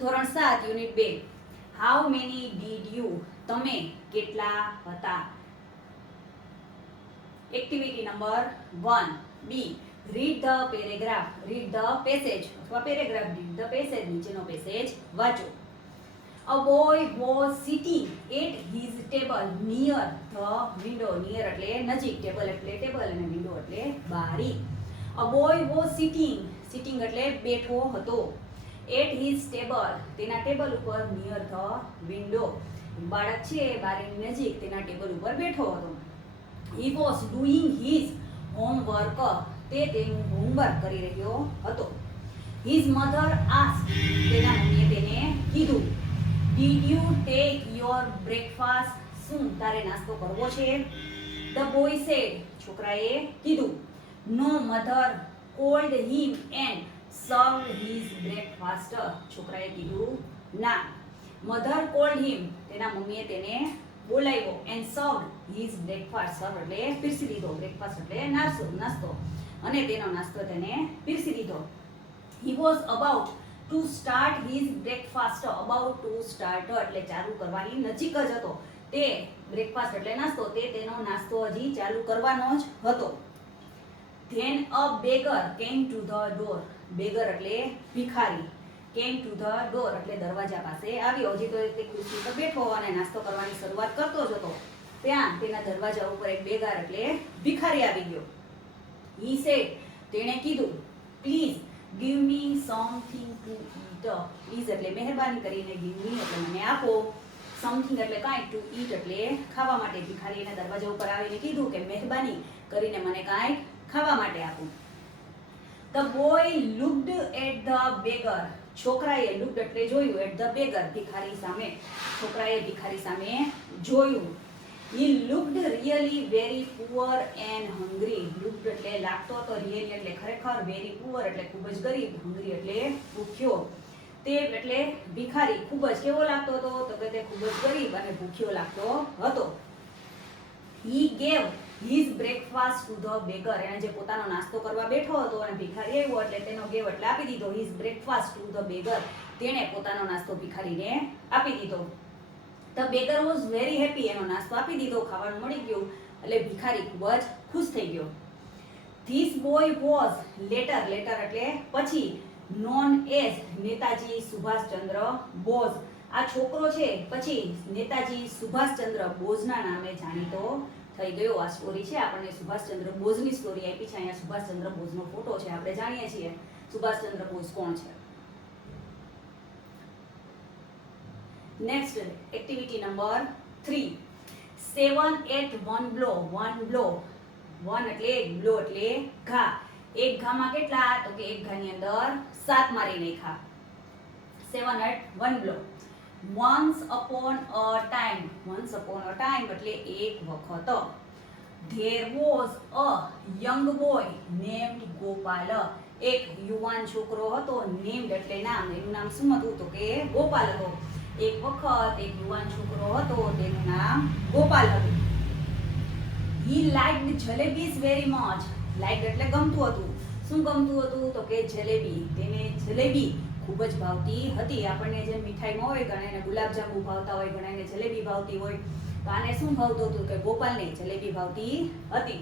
ધોરણ 7 unit 2 how many did you તમે કેટલા હતા. Activity number 1 B read the paragraph read the passage અથવા પેરેગ્રાફ રીડ ધ પેસેજ નીચેનો પેસેજ વાંચો. A boy was sitting at his table near the window. Near એટલે નજીક, table એટલે table અને window એટલે બારી. A boy was sitting એટલે બેઠો હતો. At his table તેના ટેબલ ઉપર near the window બાળક છે બારીની નજીક તેના ટેબલ ઉપર બેઠો હતો. He was doing his homework તે તેનું હોમવર્ક કરી રહ્યો હતો. His mother asked તેના મમ્મીએ તેને કીધું Did you take your breakfast? શું તારે નાસ્તો કરવો છે? The boy said છોકરાએ કીધું No, mother called him and served his breakfast. છોકરાએ કીધું ના. Mother called him તેના મમ્મીએ તેને બોલાવ્યો and served his breakfast. serve એટલે પીરસી દીધો, breakfast એટલે નાસ્તો અને તેનો નાસ્તો તેને પીરસી દીધો. He was about to start his breakfast. about to start એટલે ચાલુ કરવાની નજીક જ હતો. તે બ્રેકફાસ્ટ એટલે નાસ્તો, તે તેનો નાસ્તો હજી ચાલુ કરવાનો જ હતો. Then a beggar came to the door. beggar એટલે ભિખારી. came to the door એટલે દરવાજા પાસે આવ્યો. હજી તો તે ખુરશી પર બેઠો અને નાસ્તો કરવાની શરૂઆત કરતો જ હતો. ત્યાં તેના દરવાજા ઉપર એક બેગાર એટલે ભિખારી આવી ગયો. He said તેણે કીધું Please give me something to eat. Please એટલે મહેરબાની કરીને give me એટલે મને આપો. something એટલે કાંઈક, to eat એટલે ખાવા માટે. ભિખારીના દરવાજા ઉપર આવીને કીધું કે મહેરબાની કરીને મને કાંઈક ખાવા માટે આપો. The boy looked at the beggar. છોકરાએ looked એટલે જોયું, at the beggar ભિખારી સામે. છોકરાએ ભિખારી સામે જોયું. He looked really very poor and hungry. looked એટલે લાગતો તો, really એટલે ખરેખર, very poor એટલે ખૂબ જ ગરીબ, hungry એટલે ભૂખ્યો. તે એટલે ભિખારી ખૂબ જ કેવો લાગતો હતો તો કે તે ખૂબ જ ગરીબ અને ભૂખ્યો લાગતો હતો. He gave his breakfast to the beggar. એને જે પોતાનો નાસ્તો કરવા બેઠો હતો અને ભિખારી આવ્યો એટલે તેનો ગેવ એટલે આપી દીધો. his breakfast to the beggar તેણે પોતાનો નાસ્તો ભિખારીને આપી દીધો. The beggar was very happy. એનો નાસ્તો આપી દીધો, ખાવાનું મળી ગયું એટલે ભિખારી ખૂબ જ ખુશ થઈ ગયો. This boy was later એટલે પછી known as નેતાજી સુભાષચંદ્ર બોઝ. આ છોકરો છે પછી નેતાજી સુભાષચંદ્ર બોઝના નામે જાણીતો થઈ ગયો. આ સ્ટોરી છે, આપણને સુભાષચંદ્ર બોઝની સ્ટોરી આપી છે. અહીંયા સુભાષચંદ્ર બોઝનો ફોટો છે. આપણે જાણીએ છીએ સુભાષચંદ્ર બોઝ કોણ છે. Next activity number 3 7 at one blow. one blow, one એટલે એક, blow એટલે ઘા. એક ઘામાં કેટલા તો કે એક ઘાની અંદર 7 મારી નાખ્યા. 7 at one blow. once upon a time એટલે એક વખત. there was a young boy named Gopal. એક યુવાન છોકરો હતો, named એટલે નામ. એનું નામ શું હતું તો કે ગોપાલ હતો. એક વખત એક યુવાન છોકરો હતો, તેનું નામ ગોપાલ હતું. he liked jalebies very much. liked એટલે ગમતું હતું. શું ગમતું હતું તો કે જલેબી. તેને જલેબી ખૂબ જ ભાવતી હતી. આપણને જે મીઠાઈમાં હોય, ઘણાને ગુલાબજાંબુ ભાવતા હોય, ઘણાને જલેબી ભાવતી હોય, તો આને શું ભાવતું હતું કે ગોપાલને જલેબી ભાવતી હતી.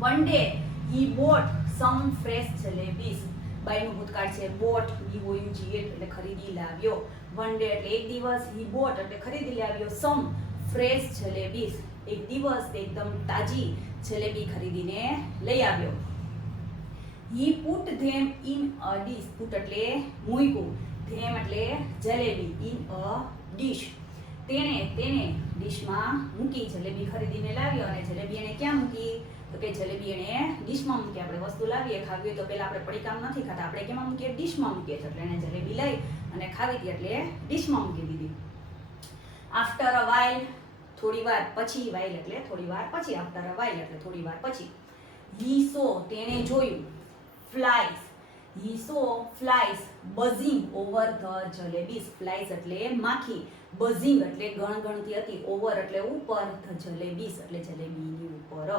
one day he bought some fresh jalebies. બાયનું ભૂતકાળ છે, bought BOUGH એટલે ખરીદી લાવ્યો. one day એટલે એક દિવસ, he bought એટલે ખરીદી લાવ્યો, some fresh jalebies એક દિવસ એકદમ તાજી જલેબી ખરીદીને લઈ આવ્યો. he put them in a dish. put એટલે મૂક્યું, them એટલે જલેબી, in a dish તેને ડીશમાં મૂકી. જલેબી ખરીદીને લાવ્યો અને જલેબી એને ક્યાં મૂકી તો કે જલેબી એને ડીશમાં મૂકી. આપણે વસ્તુ લાવીએ ખાવી હોય તો પહેલા આપણે પડીકામાં નથી ખાતા, આપણે કેમાં મૂકીએ ડીશમાં મૂકીએ છીએ. એટલે એને જલેબી લઈ અને ખાવી હતી એટલે ડીશમાં મૂકી દીધી. આફ્ટર અ વાઇલ થોડી વાર પછી, વાઇલ એટલે થોડી વાર પછી, આફ્ટર અ વાઇલ એટલે થોડી વાર પછી. he saw તેણે જોયું, flies he saw flies buzzing over the jalebies. flies એટલે માખી, buzzing એટલે ગણગણતી હતી, over એટલે ઉપર, the jalebies એટલે જલેબીની ઉપર.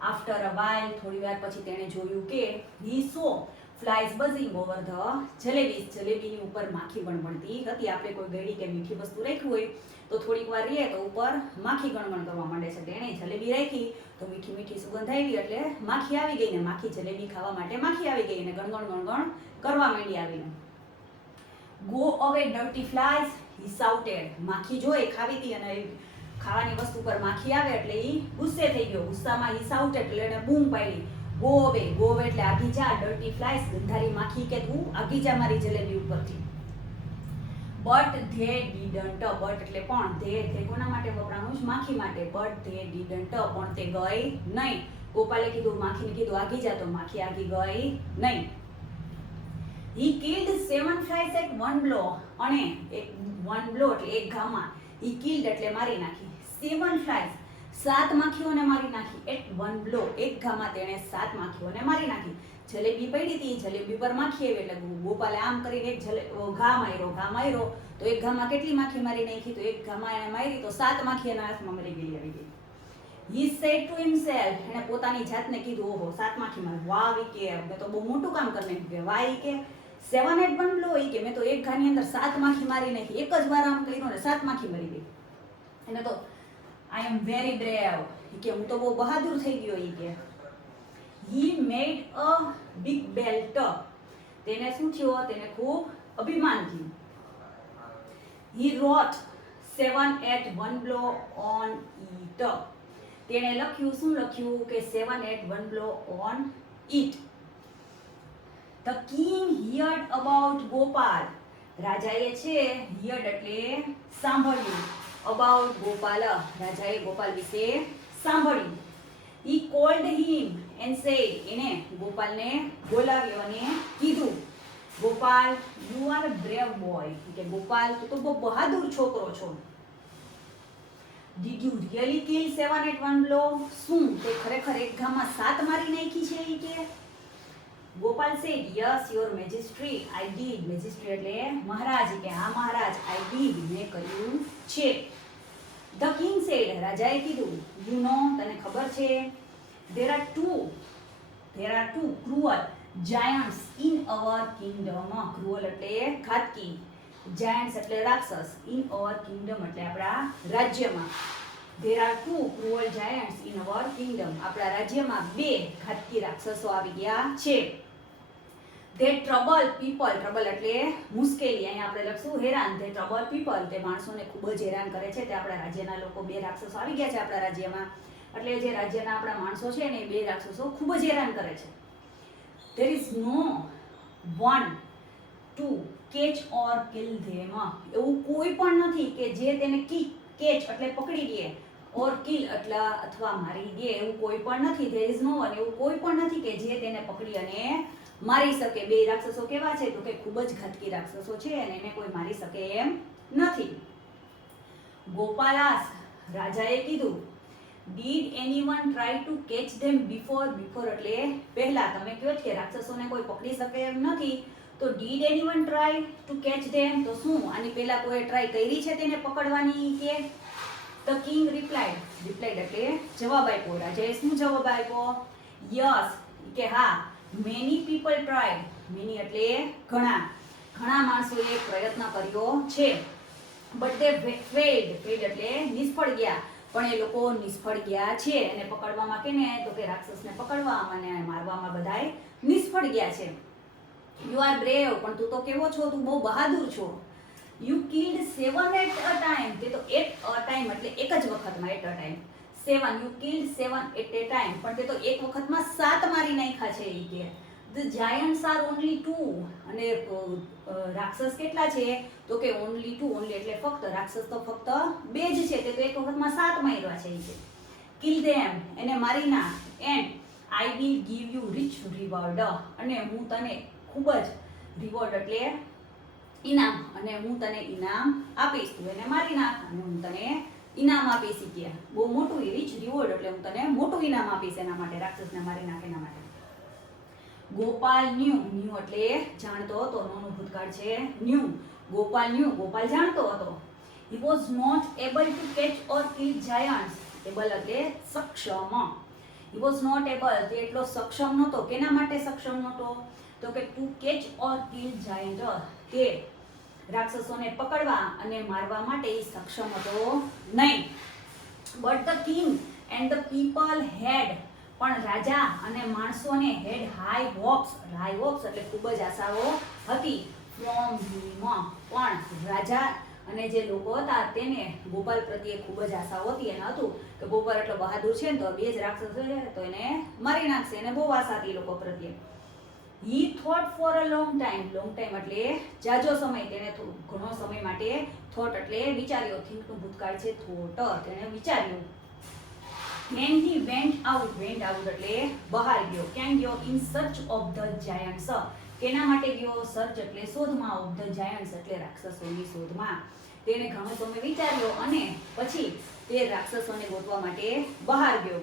આફ્ટર અ વાઇલ થોડી વાર પછી તેણે જોયું કે he saw flies buzzing over the jalebi. જલેબીની ઉપર માખી ગણગણતી હતી. આપણે કોઈ ગળી કે મીઠી વસ્તુ રાખી હોય તો થોડીક વાર રહીએ તો ઉપર માખી ગણગણ કરવા માંડે છે. તેણે જલેબી રાખી તો મીઠી મીઠી સુગંધ આવી એટલે માખી આવી ગઈ ને માખી જલેબી ખાવા માટે માખી આવી ગઈ અને ગણગણ ગણગણ કરવા માંડી આવીને. ગો અવે ડર્ટી ફ્લાઇઝ હી શાઉટેડ. માખી જોઈ ખાવી હતી અને ખાવાની વસ્તુ પર માખી આવે એટલે એ ગુસ્સે થઈ ગયો. ગુસ્સામાં હી શાઉટેડ એટલે એને બૂમ પાડી. ગો અવે. ગો અવે એટલે આગી જા. ડર્ટી ફ્લાઇઝ ગંધારી માખી કે તું આગી જા મારી જલેબી ઉપરથી. But they didn't. બટ એટલે પણ ધે કોના માટે વપરાણું છે? માખી માટે. બટ ધે ડીડન્ટ પણ તે ગઈ નહીં. ગોપાલે કીધું માખીને કીધું આગી જા તો માખી આગી ગઈ નહીં. He killed 7 flies at one blow. અને one blow એટલે એક ઘામાં. He killed એટલે મારી નાખી. 7 flies 7 માખીઓને મારી નાખી. at one blow એક ઘામાં તેણે 7 માખીઓને મારી નાખી. જલેબી પડી હતી, જલેબી પર માખી આવી એટલે ગોપાલે આમ કરીને એક ઘા માર્યો તો એક ઘામાં કેટલી માખી મારી નાખી? તો એક ઘામાં એને મારી તો 7 માખી એના હાથમાં મરી ગઈ આવી ગઈ. He said to himself. એને પોતાની જાતને કીધું ઓહો 7 માખી મારી. વાહ કે મેં તો બહુ મોટું કામ કરી નાખ્યું. કે વાહ કે 7 at one blow કે મેં તો એક ઘાની અંદર 7 માખી મારી નાખી. એક જ વાર આમ કર્યું ને 7 માખી મરી ગઈ. એને તો I am very brave. કે હું તો બહુ બહાદુર થઈ ગયો. કે He made a big belt. તેને શું થયું? તેને ખૂબ અભિમાન થયું. He wrote 7 at one blow on it. તેણે લખ્યું શું લખ્યું? કે 7 at one blow on it. The king heard about Gopal. રાજાએ છે heard એટલે સાંભળ્યું. about ગોપાલ. રાજાએ ગોપાલ વિશે સાંભળ્યું. He called him and said. એને ગોપાલને બોલાવ્યો અને કીધું Gopal you are a brave boy. કે ગોપાલ તું તો બહુ બહાદુર છોકરો છો. Did you really kill 7 at one blow? શું તે ખરેખર એક ઘામાં 7 મારી નાખી છે? કે Gopal said yes your majesty I did. majesty એટલે મહારાજ. કે હા મહારાજ I did મેં કર્યું છે. The king said. રાજાએ કીધું you know તને ખબર છે there are two cruel giants in our kingdom. cruel એટલે ઘાતકી, giants એટલે રાક્ષસ, in our kingdom એટલે આપણા રાજ્યમાં. there are 2 cruel giants in our kingdom. આપણા રાજ્યમાં 2 ઘાતકી રાક્ષસો આવી ગયા છે. they trouble people. trouble એટલે મુશ્કેલી. અહીંયા આપણે લખશું હેરાન. they trouble people. તે માણસોને ખૂબ જ હેરાન કરે છે. તે આપણા રાજ્યના લોકો 2 રાક્ષસો આવી ગયા છે આપણા રાજ્યમાં. એટલે જે રાજ્યના આપણા માણસો છે ને એ 2 રાક્ષસો ખૂબ જ હેરાન કરે છે. there is no one to catch or kill them. એવું કોઈ પણ નથી કે જે તેને કેચ એટલે પકડી લે or kill એટલે અથવા મારી દે. એવું કોઈ પણ નથી. there is no one એવું કોઈ પણ નથી કે જે તેને પકડી અને મારી શકે. 2 રાક્ષસો કેવા છે? તો કે ખૂબ જ ઘાતકી રાક્ષસો છે અને એને કોઈ મારી શકે એમ નથી. ગોપાલ asked. રાજાએ કીધું did anyone try to catch them before? before એટલે પહેલા. તમે કહો કે રાક્ષસોને કોઈ પકડી શકે એમ નથી તો did anyone try to catch them? તો શું આની પહેલા કોઈ ટ્રાય કરી છે તેને પકડવાની? કે the king replied. replied એટલે જવાબ આપ્યો. રાજાએ શું જવાબ આપ્યો? yes કે હા many people tried. many એટલે ઘણા માણસોએ પ્રયત્ન કર્યો છે. but they failed. failed એટલે નિષ્ફળ ગયા. પણ એ લોકો નિષ્ફળ ગયા છે. અને પકડવામાં કે ને તો કે રાક્ષસને પકડવામાં અને મારવામાં બધાય નિષ્ફળ ગયા છે. you are brave પણ તું તો કેવો છો? તું બહુ બહાદુર છો. you killed 7 at a time. તે તો at a time એટલે એક જ વખતમાં. at a time 7. you killed 7 at a time પણ તે તો એક વખતમાં 7 મારી નાખ્યા છે. ઈ કે the giants are only 2. અને રાક્ષસ કેટલા છે? તો કે only 2. only એટલે ફક્ત. રાક્ષસ તો ફક્ત 2 જ છે. તે તો એક વખતમાં 7 માર્યા છે. ઈ કે kill them એને મારી નાખ. and I will give you rich reward. અને હું તને ખૂબ જ reward એટલે ઇનામ. અને હું તને ઇનામ આપીશ. તું એને મારી નાખ અને હું તને ઇનામ આપીશ. કે બહુ મોટું રીચ રિવોર્ડ એટલે હું તને મોટું ઇનામ આપીશ એના માટે. રાક્ષસને મારી નાખ એના માટે. ગોપાલ ન્યુ એટલે જાણતો હતો. નોનું ભૂતકાળ છે ન્યુ. ગોપાલ ન્યુ ગોપાલ જાણતો હતો. he was not able to catch or kill giants. able એટલે સક્ષમ. he was not able, તે એટલો સક્ષમ નહોતો. કેના માટે સક્ષમ નહોતો? તો કે to catch or kill giant, કે રાક્ષસોને પકડવા અને મારવા માટે એ સક્ષમ હતો નહીં. But the king and the people had, પણ રાજા અને માણસોને had high hopes, high hopes એટલે ખૂબ જ આશાઓ હતી. ફ્રોમ હિમ, પણ રાજા અને જે લોકો હતા તેને ગોપાલ પ્રત્યે ખૂબ જ આશાઓ હતી. એને હતું કે ગોપાલ એટલો બહાદુર છે ને તો બે જ રાક્ષસો છે તો એને મારી નાખશે. એને બહુ આશા હતી લોકો પ્રત્યે. He thought for a long time, long time એટલે જાજો સમય, તેને ઘણો સમય માટે, thought એટલે વિચાર્યો, think નું ભૂતકાળ છે thought, તેને વિચાર્યું. Then he went out એટલે બહાર ગયો. ક્યાં ગયો? In search of the giants, કેના માટે ગયો? સર્ચ એટલે શોધમાં, ઓફ ધ જાયન્ટ્સ એટલે રાક્ષસોની શોધમાં. તેને ઘણો સમય વિચાર્યો અને પછી તે રાક્ષસોને ગોતવા માટે બહાર ગયો.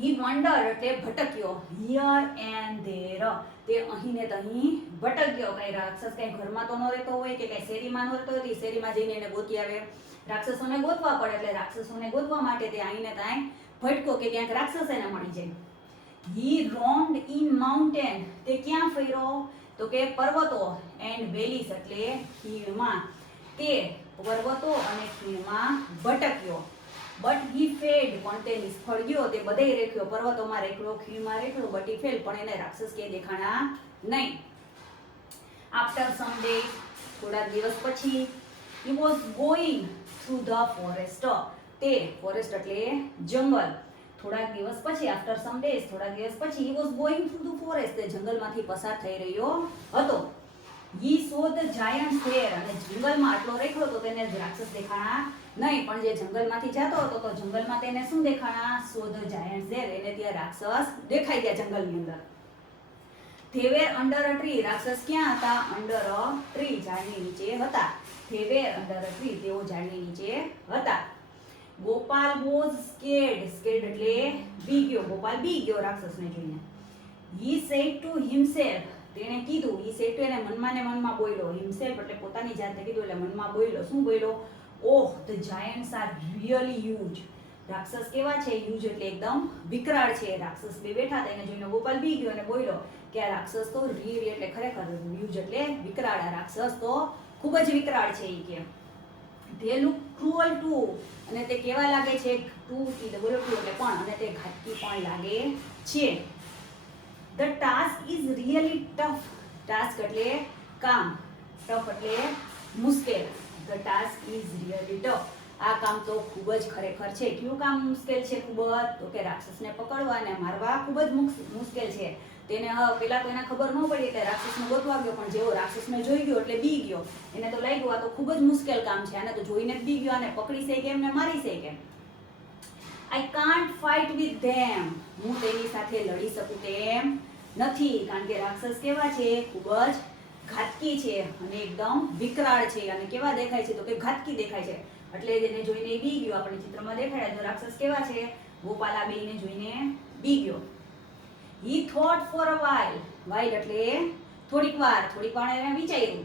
He wandered એટલે ભટક્યો. Here and there, તે અહીં ને તહીં ભટક્યો. કઈ રાક્ષસ કઈ ઘરમાં તો ન રહેતો હોય કે કઈ શેરીમાં ન રહેતો હોય, શેરીમાં જઈને એને ગોતી આવે. રાક્ષસોને ગોતવા પડે એટલે રાક્ષસોને ગોતવા માટે તે અહીં ને ત્યાં ભટકો કે ક્યાંક રાક્ષસ એને મળી જાય. He roamed in mountain, તે ક્યાં ફર્યો? તો કે પર્વતો, and valleys એટલે ખીણમાં, તે પર્વતો અને ખીણમાં ભટક્યો. બટ હી ફેડ, પણ તે નિષ્ફળ ગયો. તે બધે રેખ્યો, પર્વતોમાં રેખડો, ખીણમાં રેખડો, બટ હી ફેડ, પણ એને રાક્ષસ કે દેખાણા નહીં. આફ્ટર સમ ડેઝ, થોડા દિવસ પછી, he was going through the forest, તે ફોરેસ્ટ એટલે જંગલ. થોડાક દિવસ પછી, આફ્ટર સમ ડેઝ થોડા દિવસ પછી, he was going through the forest, તે જંગલમાંથી પસાર થઈ રહ્યો હતો. He saw the giants there, અને જંગલમાં આટલો રેખડો તો તેને રાક્ષસ દેખાણા નહીં. પણ જે જંગલમાંથી જતો હતો તો જંગલમાં તેને શું દેખાણા? saw the giants there, એને ત્યાં રાક્ષસ દેખાઈ ગયા જંગલની અંદર. They were under a tree, રાક્ષસ ક્યાં હતા? under a tree, ઝાડની નીચે હતા. They were under a tree, તેઓ ઝાડની નીચે હતા. ગોપાલ was scared, scared એટલે બી ગયો. ગોપાલ બી ગયો રાક્ષસને જોઈને. He said to himself, તેણે કીધું. He said to, એને મનમાં ને મનમાં બોલ્યો. himself એટલે પોતાની જાતે કીધું એટલે મનમાં બોલ્યો. શું બોલ્યો? Oh, the giants are really huge, રાક્ષસ કેવા છે? huge એટલે એકદમ વિકરાળ છે. રાક્ષસ બે બેઠા હતા એને જોઈને ગોપાલ બી ગયો અને બોલ્યો કે આ રાક્ષસ તો really એટલે ખરેખર, huge એટલે વિકરાળ, આ રાક્ષસ તો ખૂબ જ વિકરાળ છે. એ કે they look cruel too, અને તે કેવા લાગે છે? ટુ ટી ડબલ ટુ એટલે પણ, અને તે ઘાતકી પણ લાગે છે. The task is really tough, task એટલે કામ, tough એટલે મુશ્કેલ. The task is really tough, આ કામ તો ખૂબ જ ખરેખર છે. કયું કામ મુશ્કેલ છે ખૂબ જ? તો કે રાક્ષસને પકડવા અને મારવા ખૂબ જ મુશ્કેલ છે. તેને પેલા તો એને ખબર ન પડી એટલે રાક્ષસને ગોતવા ગયો, પણ જેવો રાક્ષસને જોઈ ગયો એટલે બી ગયો. એને તો લાગ્યું આ તો ખૂબ જ મુશ્કેલ કામ છે, આને તો જોઈને જ બી ગયો, આને પકડી છે કેમ ને મારી છે કેમ. I can't fight with them, હું તેની સાથે લડી શકું તેમ નથી. કારણ કે રાક્ષસ કેવા છે? ખૂબ જ ઘાતકી છે અને એકદમ વિકરાળ છે. અને કેવા દેખાય છે? તો કે ઘાતકી દેખાય છે. એટલે એને જોઈને બી ગયો. આપણે ચિત્રમાં દેખાડ્યા તો રાક્ષસ કેવા છે? ગોપાલ આ બેયને જોઈને બી ગયો. He thought for a while, while એટલે થોડીક વાર એને વિચાર્યું.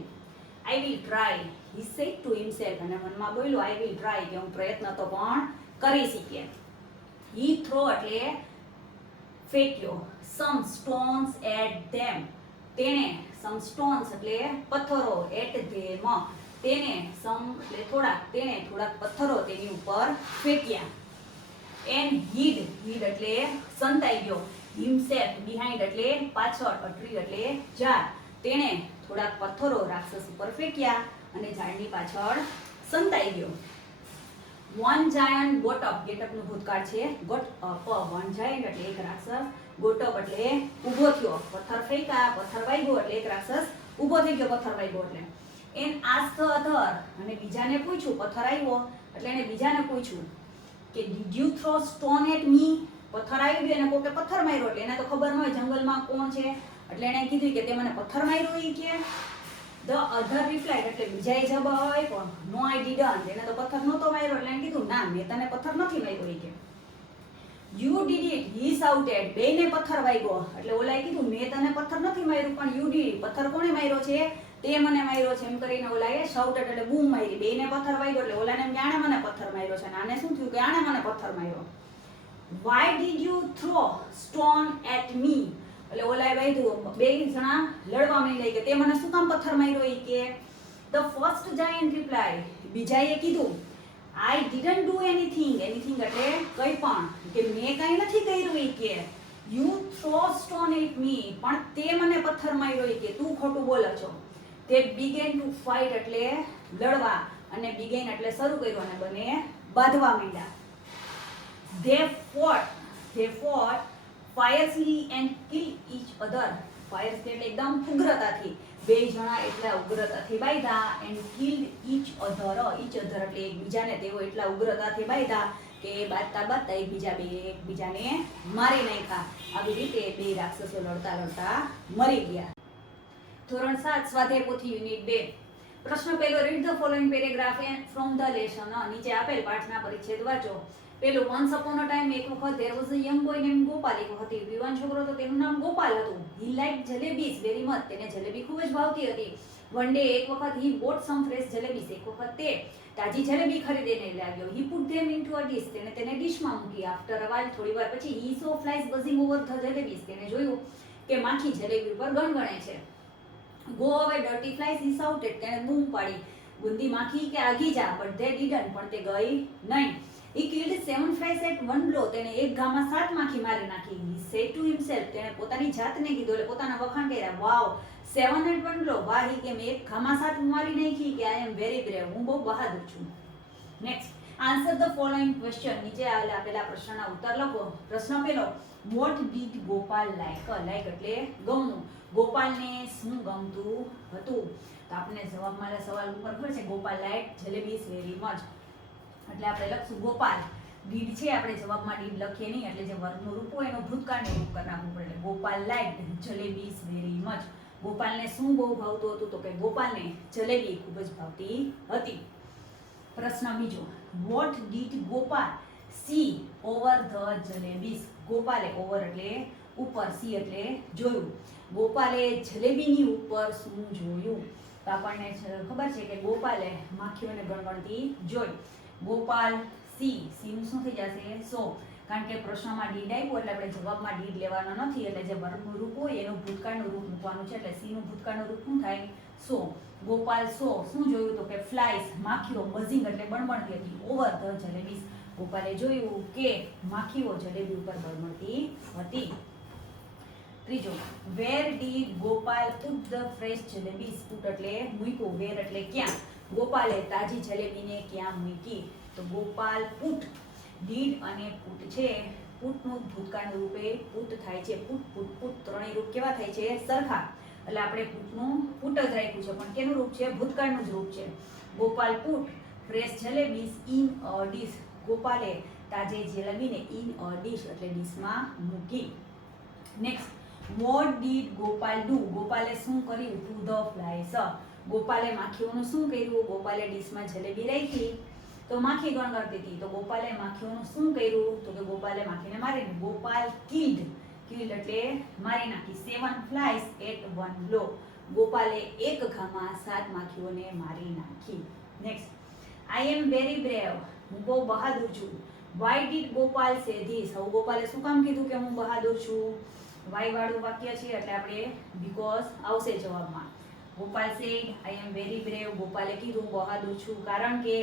I will try, he said to himself, અને મનમાં બોલ્યો I will try, કે હું પ્રયત્ન તો પણ કરી શકીએ. He threw એટલે ફેંક્યો. some stones at them, તેને some stones એટલે પથ્થરો, at them તેને some એટલે થોડાક, તેને થોડાક પથ્થરો તેની ઉપર ફેંક્યા. and hid એટલે સંતાઈ ગયો. himself behind એટલે પાછળ, a tree એટલે ઝાડ, તેણે થોડાક પથ્થરો રાક્ષસ ઉપર ફેંક્યા અને ઝાડની પાછળ સંતાઈ ગયો. one giant got up, get up નું ભૂતકાળ છે got up. one giant એટલે એક રાક્ષસ, got up એટલે ઊભો થયો. પથ્થર ફેંક્યા, પથ્થર વાગ્યો એટલે એક રાક્ષસ ઊભો થઈ ગયો, પથ્થર વાગ્યો એટલે. and asked the other, અને બીજાને પૂછ્યું, પથ્થર આવ્યો એટલે એને બીજાને પૂછ્યું કે did you throw stone at me, પથ્થર આવી ગયો અને કોકે પથ્થર માર્યો એટલે એને તો ખબર ન હોય જંગલમાં કોણ છે એટલે એને કીધું કે તે મને પથ્થર માર્યો. ઈ કે the other replied એટલે બીજાએ જવાબ આપ્યો no I didn't, એને તો પથ્થર નહોતો માર્યો એટલે એને કીધું ના મેં તને પથ્થર નથી માર્યો. ઈ કે you did it, he shouted, બેને પથ્થર વાગ્યો એટલે ઓલાએ કીધું મેં તને પથ્થર નથી માર્યું પણ you did, પથ્થર કોણે માર્યો છે? તે મને માર્યો છે એમ કરીને ઓલાએ shouted એટલે બૂમ મારી. બેને પથ્થર વાગ્યો એટલે ઓલાને એમ કે આણે મને પથ્થર માર્યો છે અને આને શું થયું કે આણે મને પથ્થર માર્યો. Why did you throw stone at me? એટલે ઓલાએ વાંધ્યું, બે જણા લડવા માંડ્યા કે તે મને શું કામ પથ્થર માર્યો ઈ કે. The first giant replied, બીજાએ કીધું, I didn't do anything. Anything એટલે કંઈ પણ, કે મેં કાંઈ નથી કર્યું ઈ કે. You throw stone at me, પણ તે મને પથ્થર માર્યો ઈ કે, તું ખોટું બોલે છો. They began to fight એટલે લડવા, અને began એટલે શરૂ કર્યું, અને બંને બાંધવા માંડ્યા. They fought fiercely and killed each other. Fiercely એટલે એકદમ ઉગ્રતાથી, બે જણા એટલા ઉગ્રતાથી બાંધ્યા, and killed each other. each other એટલે એકબીજાને તેઓ એટલા ઉગ્રતાથી બાંધ્યા કે બાંધતા બાંધતા એકબીજાને મારી નાખ્યા. આવી રીતે બે રાક્ષસો લડતા લડતા મરી ગયા. ધોરણ 7 સ્વાધ્યાય પોથી યુનિટ 2. પ્રશ્ન પહેલો, read the following paragraph from the lesson. નીચે આપેલ પાઠના પરિચ્છેદ વાંચો. પેલું, વન્સ અપોન અ ટાઈમ, એક વખત there was a young boy named Gopal. એક વખત યુવાન છોકરો હતો, તેનું નામ ગોપાલ હતું. He liked jalebies very much. તેને જલેબી ખૂબ જ ભાવતી હતી. One day, એક વખત he bought some fresh jalebies. એક વખત તે તાજી જલેબી ખરીદીને લાવ્યો. He put them into a dish. તેને ડીશમાં મૂકી. After a while, થોડી વાર પછી, he saw flies buzzing over the jalebies. તેને જોયું કે માખી જલેબી ઉપર ગણગણે છે. Go away dirty flies, he shouted. તેને બૂમ પાડી, ગુંદી માખી કે આગી જા. But they didn't. પણ તે ગઈ નહીં. He killed 7 flies at one blow. તેને એક ઘામાં 7 માખી મારી નાખી. He said to himself. તેને પોતાની જાતને કીધું, એટલે પોતાના વખાણ કર્યા. Wow, 7 at one blow. વાહ, ઈ કે મેં એક ઘામાં 7 મારી નાખી, કે I am very brave. હું બહુ બહાદુર છું. Next, answer the following question. નીચે આપેલા પ્રશ્નના ઉત્તર લખો. પ્રશ્ન પહેલો, what did Gopal like? like એટલે ગમવું. ગોપાલને શું ગમતું હતું? તો આપણે જવાબમાં સવાલ ઉપર ખબર છે, Gopal like jalebis very much. એટલે આપણે લખશું ગોપાલ. ડીડ છે, આપણે જવાબમાં ડીડ લખીએ નહીં, એટલે જે વર્ગનું રૂપ હોય એનું ભૂતકાળનું રૂપ કરી નાખવું પડે. એટલે Gopal like jalebis very much. ગોપાલને શું બહુ ભાવતું હતું? તો કે ગોપાલને જલેબી ખૂબ જ ભાવતી હતી. પ્રશ્ન બીજો, what did Gopal see over the jalebis? ગોપાલે, ઓવર એટલે ઉપર, સી એટલે જોયું. ગોપાલે જલેબીની ઉપર શું જોયું? તો આપણને ખબર છે કે ગોપાલે માખીઓને ગણગણતી જોઈ. ગોપાલ સી, સીનું શું થઈ જશે? સો. કારણ કે પ્રશ્નમાં ડીડ આવ્યું એટલે આપણે જવાબમાં ડીડ લેવાનો નથી, એટલે જે વર્ગનું રૂપ હોય એનું ભૂતકાળનું રૂપ મૂકવાનું છે. એટલે સીનું ભૂતકાળનું રૂપ શું થાય? સો. ગોપાલ સો શું જોયું? તો કે ફ્લાઇઝ, માખીઓ, બઝિંગ એટલે બણબણતી હતી. ઓવર ધ જલેબીસ, ગોપાલે જોયું કે માખીઓ જલેબી ઉપર બણબણતી હતી. ત્રીજો, where did Gopal put the fresh jalebis? Put એટલે મૂક્યું, વેર એટલે ક્યાં. ગોપાલે તાજી જલેબીને ક્યાં મૂકી? તો ગોપાલ પુટ. ડીડ અને પુટ છે, પુટનું ભૂતકાળનું રૂપે પુટ થાય છે. પુટ પુટ પુટ ત્રણેય રૂપ કેવા થાય છે? સરખા. એટલે આપણે પુટનું પુટ જ રાખ્યું છે, પણ કેનું રૂપ છે? ભૂતકાળનું જ રૂપ છે. Gopal put fresh jalebis in a dish. ગોપાલે તાજી જલેબીને ઇન અ ડીશ એટલે ડીશમાં મૂકી. Next, what did Gopal do? ગોપાલે શું કર્યું? To the flies. ગોપાલે માખીઓનું શું કર્યું? ગોપાલે ડીશમાં જલેબી રાખી તો માખી ગણગણતી હતી. તો ગોપાલે માખીઓનું શું કર્યું? તો કે ગોપાલે માખીને મારી. ગોપાલ કિલ્ડ. કિલ્ડ એટલે મારી નાખી. 7 ફ્લાઇઝ એટ વન બ્લો. ગોપાલે એક ઘામાં 7 માખીઓને મારી નાખી. Next, I am very brave. હું બહુ બહાદુર છું. વાય ડીડ ગોપાલ સે ધીસ? હવે ગોપાલે શું કામ કીધું કે હું બહાદુર છું? વાય વાળું વાક્ય છે, એટલે આપણે બીકોઝ આવશે જવાબમાં. Gopal said I am very brave. ગોપાલે કીધું બહાદુર છું કારણ કે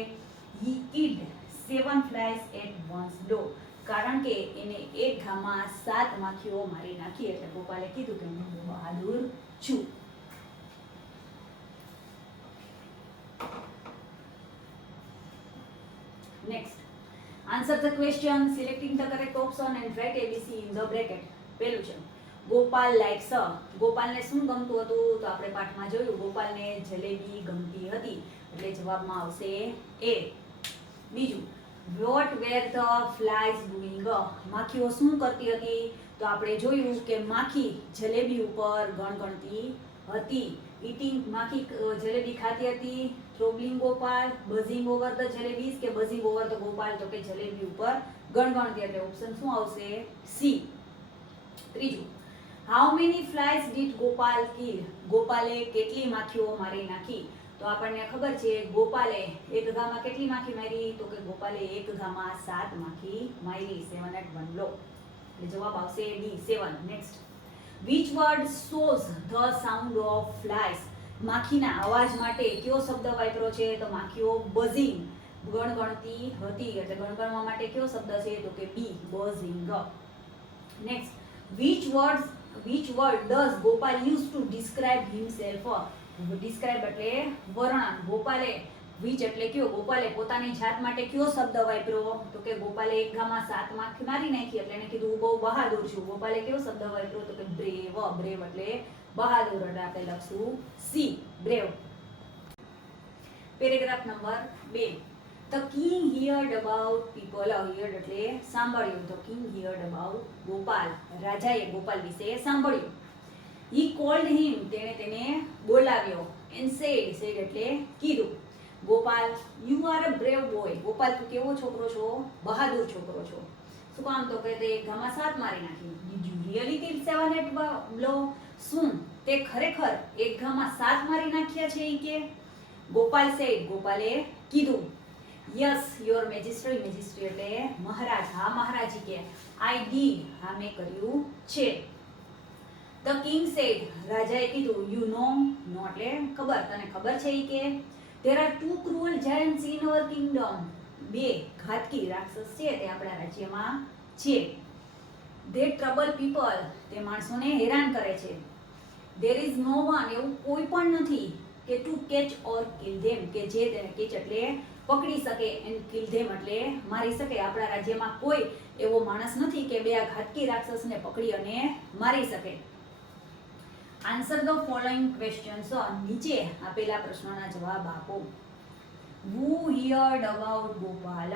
he killed 7 flies at once blow. કારણ કે એને એક ઘામાં 7 માખીઓ મારી નાખી. એટલે ગોપાલે કીધું કે હું બહાદુર છું. Next, answer the question selecting the correct option and write ABC in the bracket. પહેલું છે, ગોપાલ લાઇક્સ. ગોપાલને શું ગમતું હતું? તો આપણે પાઠમાં જોયું, ગોપાલને જલેબી ગમતી હતી. એટલે જવાબમાં આવશે એ. બીજું, what were the flies doing? માખીઓ શું કરતી હતી? તો આપણે જોયું કે માખી જલેબી ઉપર ગણગણતી હતી. ઈટિંગ, માખી જલેબી ખાતી હતી. Troubling Gopal, buzzing over the jalebis કે બઝિંગ ઓવર ધ ગોપાલ? તો કે જલેબી ઉપર ગણગણતી. એટલે ઓપ્શન શું આવશે? સી. ત્રીજું, how many flies did Gopal kill? ગોપાલે કેટલી માખીઓ મારી નાખી? તો તો આપણને ખબર છે ગોપાલે એક ઘામાં કેટલી માખી મારી, તો કે ગોપાલે એક ઘામાં 7 માખી મારી. 7 at 1 blow. એટલે જવાબ આવશે D 7. Next, which word shows the sound of flies? માખીના અવાજ માટે કયો શબ્દ વાપર્યો છે? તો માખીઓ બઝિંગ ગણગણતી હતી, એટલે ગણગણવા માટે કયો શબ્દ છે? તો કે B buzzing. Next, which word does Gopal use to describe himself? Describe એટલે વર્ણન. ગોપાલે which એટલે કયો? ગોપાલે પોતાની જાત માટે કયો શબ્દ વાપર્યો? તો કે ગોપાલે એક ઘામાં 7 માખી મારી નાખી એટલે એને કીધું હું બહુ બહાદુર છું. ગોપાલે કયો શબ્દ વાપર્યો? તો કે બ્રેવ. બ્રેવ એટલે બહાદુર, એટલે આપણે લખશું C brave. Paragraph number 2. The king heard about people. heard એટલે સાંભળ્યું. The king heard about Gopal. રાજાએ ગોપાલ વિશે સાંભળ્યું. He called him, તેને બોલાવ્યો. And said એટલે કીધું. Gopal, you are a brave boy. Gopal, તું કેવો છોકરો છો? બહાદુર છોકરો છો. શું કામ? તો કે તે એક ઘામાં 7 મારી નાખી. Did you really kill 7 at blow? શું તે ખરેખર એક ઘામાં 7 મારી નાખ્યા છે? ઈ કે ગોપાલ said, ગોપાલે કીધું. Yes, your majesty. majesty એટલે મહારાજ. હા મહારાજી કે I did. હા મેં કર્યું છે. The king said, રાજાએ કીધું, you know એટલે ખબર. તને ખબર છે ઈ કે there are 2 cruel giants in our kingdom. 2 ઘાતકી રાક્ષસ છે તે આપણા રાજ્યમાં છે. They trouble people. તે માણસોને હેરાન કરે છે. There is no one. એવું કોઈ પણ નથી કે to catch or kill them. કે જે તેને catch એટલે પકડી શકે and kill them એટલે મારી શકે. આપણા રાજ્યમાં કોઈ એવો માણસ નથી કે 2 ઘાતકી રાક્ષસને પકડી અને મારી શકે. Answer the following questions. નીચે આપેલા પ્રશ્નોના જવાબ આપો. Who heard about Gopal?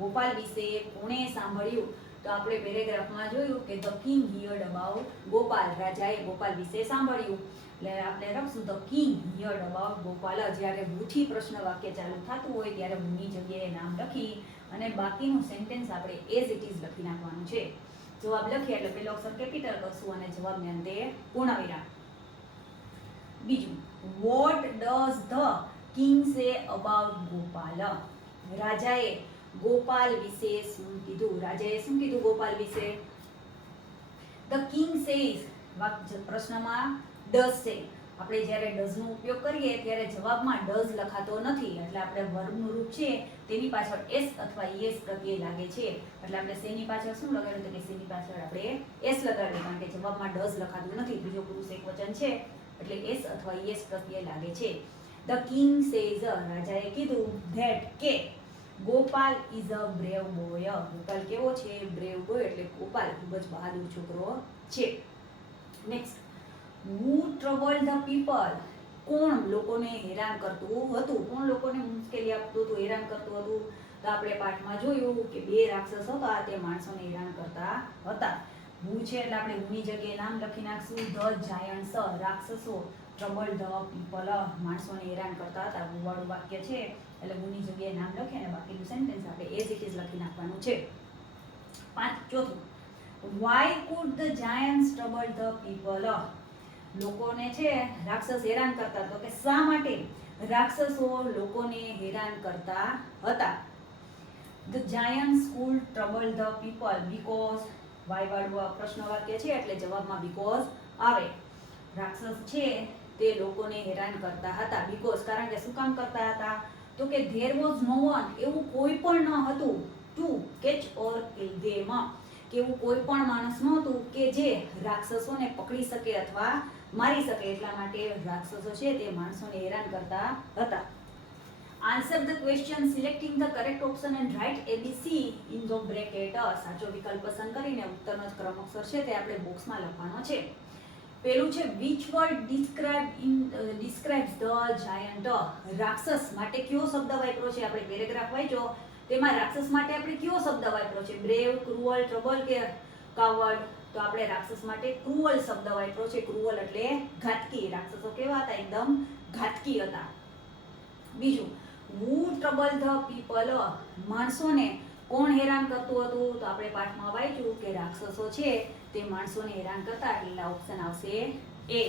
Gopal વિશે કોણે સાંભળ્યું? તો આપણે પેરેગ્રાફમાં જોયું કે the king heard about Gopal. રાજાએ ગોપાલ વિશે સાંભળ્યું. એટલે આપણે લખશું the king heard about Gopal. જ્યારે whoથી પ્રશ્ન વાક્ય ચાલુ થતું હોય ત્યારે whoની જગ્યાએ નામ લખી અને બાકીનું સેન્ટેન્સ આપણે એઝ ઇટ ઇઝ લખી નાખવાનું છે. જવાબ લખીએ એટલે પેલો અક્ષર કેપિટલ કરશું અને જવાબને અંતે પૂર્ણવિરામ. બીજું, what does the king say about Gopal? રાજાએ ગોપાલ વિશે શું કીધું? રાજાએ શું કીધું ગોપાલ વિશે? The king says. પ્રશ્નમાં does છે. આપણે જ્યારે does નો ઉપયોગ કરીએ ત્યારે જવાબમાં does લખાતો નથી, એટલે આપણે વર્બનું રૂપ છે તેની પાછળ s અથવા es પ્રત્યય લાગે છે. એટલે આપણે શેની પાછળ શું લગાડ્યું? તો કે શેની પાછળ આપણે s લગાડ્યું, કારણ કે જવાબમાં does લખાતું નથી. બીજો પુરુષ એકવચન છે એટલે s અથવા es પ્રત્યય લાગે છે. The king says. રાજાએ કીધું that કે Gopal is a brave boy. Gopal કેવો છે? brave boy એટલે ગોપાલ ખૂબ જ બહાદુર છોકરો છે. Next, who troubled the people? કોણ લોકોને હેરાન કરતું હતું? કોણ લોકોને મુશ્કેલી આપતું હતું, હેરાન કરતું હતું? તો આપણે પાઠમાં જોયું કે 2 રાક્ષસ હતા તે માણસોને હેરાન કરતા હતા. who છે એટલે આપણે whoની જગ્યાએ નામ લખી નાખશું. the giants રાક્ષસો, troubled the people માણસોને હેરાન કરતા હતા. who વાળું વાક્ય છે એટલે whoની જગ્યાએ નામ લખીએ અને બાકીનું સેન્ટેન્સ આપણે એઝ ઇટ ઇઝ લખી નાખવાનું છે. ચોથું, why could the giants trouble the people? લોકોને છે રાક્ષસ હેરાન કરતા. તો કે શા માટે રાક્ષસો લોકોને હેરાન કરતા હતા? The giants could trouble the people because. why વાળું પ્રશ્ન વાક્ય છે એટલે જવાબમાં because આવે. રાક્ષસ છે તે લોકોને હેરાન કરતા હતા. because કારણ કે શું કામ કરતા હતા? તો કે there was no one. એવું કોઈ પણ ન હતું to catch or kill them. કે એવું કોઈ પણ માણસ નહોતું કે જે રાક્ષસોને પકડી શકે અથવા મારી શકે. એટલા માટે રાક્ષસો છે તે માણસોને હેરાન કરતા હતા. Answer the question selecting the correct option and write ABC in the bracket. સાચો વિકલ્પ પસંદ કરીને ઉત્તરનો જ ક્રમ અક્ષર છે તે આપણે બોક્સમાં લખવાનો છે. પેલું છે which word describes the giant? રાક્ષસ માટે કયો શબ્દ વાપર્યો છે? આપણે પેરેગ્રાફ વાંચ્યો તેમાં રાક્ષસ માટે આપણે કયો શબ્દ વાપર્યો છે? બ્રેવ, ક્રુઅલ, ટ્રબલ કે કાવર્ડ? તો આપણે રાક્ષસ માટે ક્રુઅલ શબ્દ વાપર્યો છે. ક્રુઅલ એટલે ઘાતકી. રાક્ષસો કેવા હતા? એકદમ ઘાતકી હતા. બીજું, who trouble the people? માણસોને કોણ હેરાન કરતું હતું? તો આપણે પાઠમાં વાંચ્યું કે રાક્ષસો છે તે માણસોને હેરાન કરતા. એટલે ઓપ્શન આવશે A.